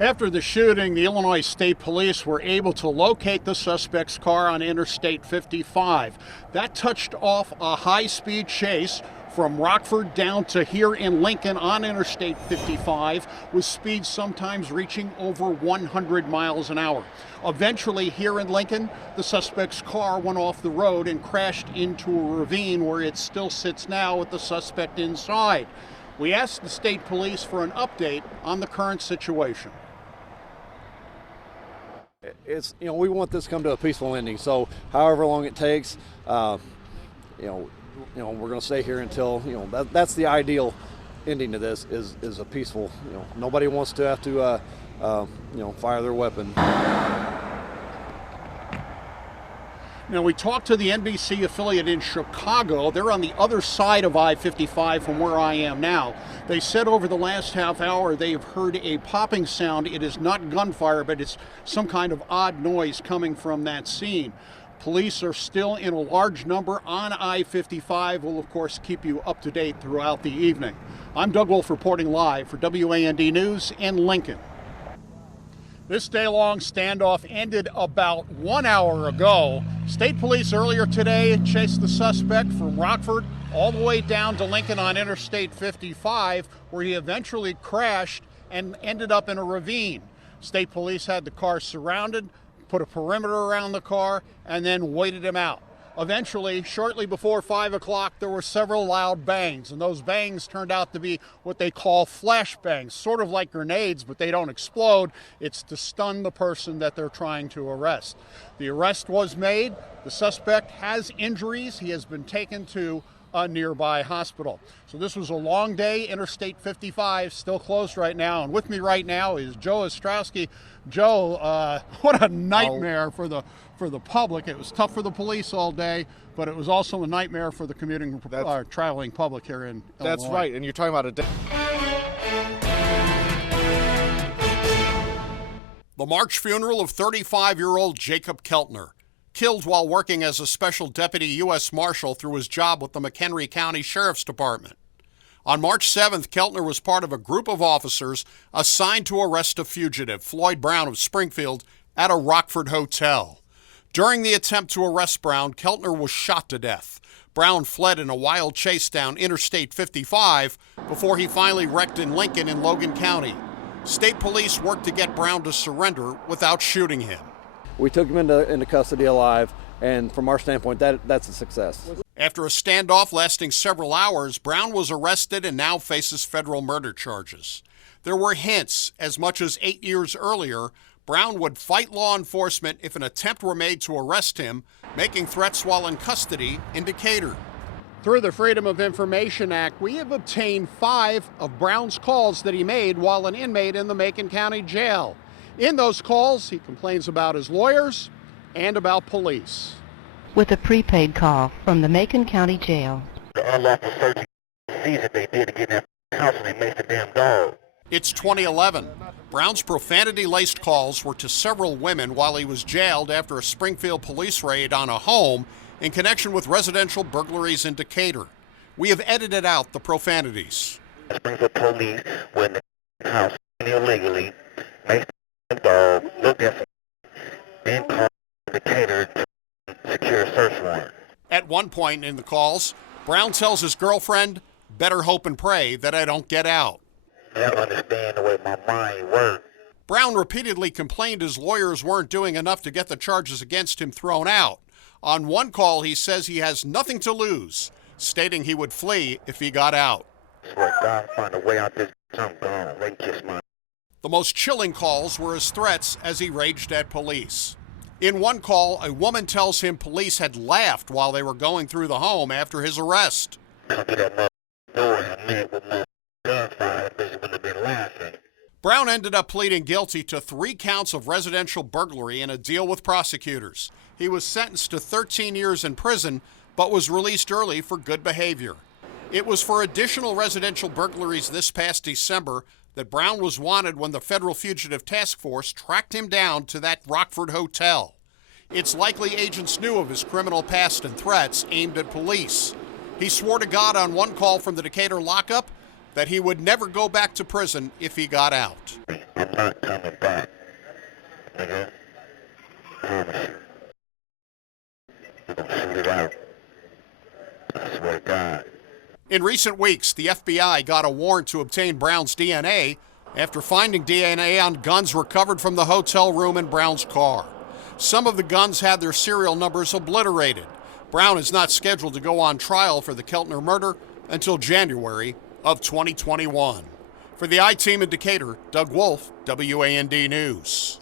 After the shooting, the Illinois State Police were able to locate the suspect's car on Interstate 55. That touched off a high-speed chase from Rockford down to here in Lincoln on Interstate 55, with speeds sometimes reaching over 100 miles an hour. Eventually, here in Lincoln, the suspect's car went off the road and crashed into a ravine where it still sits now with the suspect inside. We asked the state police for an update on the current situation. We want this to come to a peaceful ending. So however long it takes, we're going to stay here until, that's the ideal ending to this is a peaceful, nobody wants to have to, fire their weapon. Now, we talked to the NBC affiliate in Chicago. They're on the other side of I-55 from where I am now. They said over the last half hour they've heard a popping sound. It is not gunfire, but it's some kind of odd noise coming from that scene. Police are still in a large number on I-55. We'll, of course, keep you up to date throughout the evening. I'm Doug Wolfe reporting live for WAND News in Lincoln. This day-long standoff ended about 1 hour ago. State police earlier today chased the suspect from Rockford all the way down to Lincoln on Interstate 55, where he eventually crashed and ended up in a ravine. State police had the car surrounded, put a perimeter around the car, and then waited him out. Eventually, shortly before 5 o'clock, there were several loud bangs, and those bangs turned out to be what they call flash bangs, sort of like grenades, but they don't explode. It's to stun the person that they're trying to arrest. The arrest was made. The suspect has injuries. He has been taken to a nearby hospital. So this was a long day. Interstate 55 still closed right now, and with me right now is Joe Ostrowski. Joe, what a nightmare for the public. It was tough for the police all day, but it was also a nightmare for the commuting, traveling public here in Illinois. That's right, and you're talking about a day. The March funeral of 35-year-old Jacob Keltner, killed while working as a special deputy U.S. Marshal through his job with the McHenry County Sheriff's Department. On March 7th, Keltner was part of a group of officers assigned to arrest a fugitive, Floyd Brown of Springfield, at a Rockford hotel. During the attempt to arrest Brown, Keltner was shot to death. Brown fled in a wild chase down Interstate 55 before he finally wrecked in Lincoln in Logan County. State police worked to get Brown to surrender without shooting him. We took him into custody alive, and from our standpoint, that's a success. After a standoff lasting several hours, Brown was arrested and now faces federal murder charges. There were hints, as much as 8 years earlier, Brown would fight law enforcement if an attempt were made to arrest him, making threats while in custody in Decatur. Through the Freedom of Information Act, we have obtained 5 of Brown's calls that he made while an inmate in the Macon County Jail. In those calls, he complains about his lawyers and about police. With a prepaid call from the Macon County Jail. The unlawful search sees that they did to get in that house and they maced the damn dog. It's 2011. Brown's profanity-laced calls were to several women while he was jailed after a Springfield police raid on a home in connection with residential burglaries in Decatur. We have edited out the profanities. Springfield police went in the house illegally, maced the dog, looked at some, then called Decatur to secure a search warrant. At one point in the calls, Brown tells his girlfriend, "Better hope and pray that I don't get out." I don't understand the way my mind works. Brown repeatedly complained his lawyers weren't doing enough to get the charges against him thrown out. On one call, he says he has nothing to lose, stating he would flee if he got out. I swear God, find a way out this, I'm gone. They kiss my... The most chilling calls were his threats as he raged at police. In one call, a woman tells him police had laughed while they were going through the home after his arrest. Come to that mother door and met with my gunfire, bitch wouldn't have been laughing. Brown ended up pleading guilty to 3 counts of residential burglary in a deal with prosecutors. He was sentenced to 13 years in prison, but was released early for good behavior. It was for additional residential burglaries this past December that Brown was wanted when the Federal Fugitive Task Force tracked him down to that Rockford hotel. It's likely agents knew of his criminal past and threats aimed at police. He swore to God on one call from the Decatur lockup that he would never go back to prison if he got out. I'm not coming back, nigga. Promise you. We're gonna shoot it out. I swear to God. In recent weeks, the FBI got a warrant to obtain Brown's DNA after finding DNA on guns recovered from the hotel room in Brown's car. Some of the guns had their serial numbers obliterated. Brown is not scheduled to go on trial for the Keltner murder until January of 2021. For the I-Team in Decatur, Doug Wolfe, WAND News.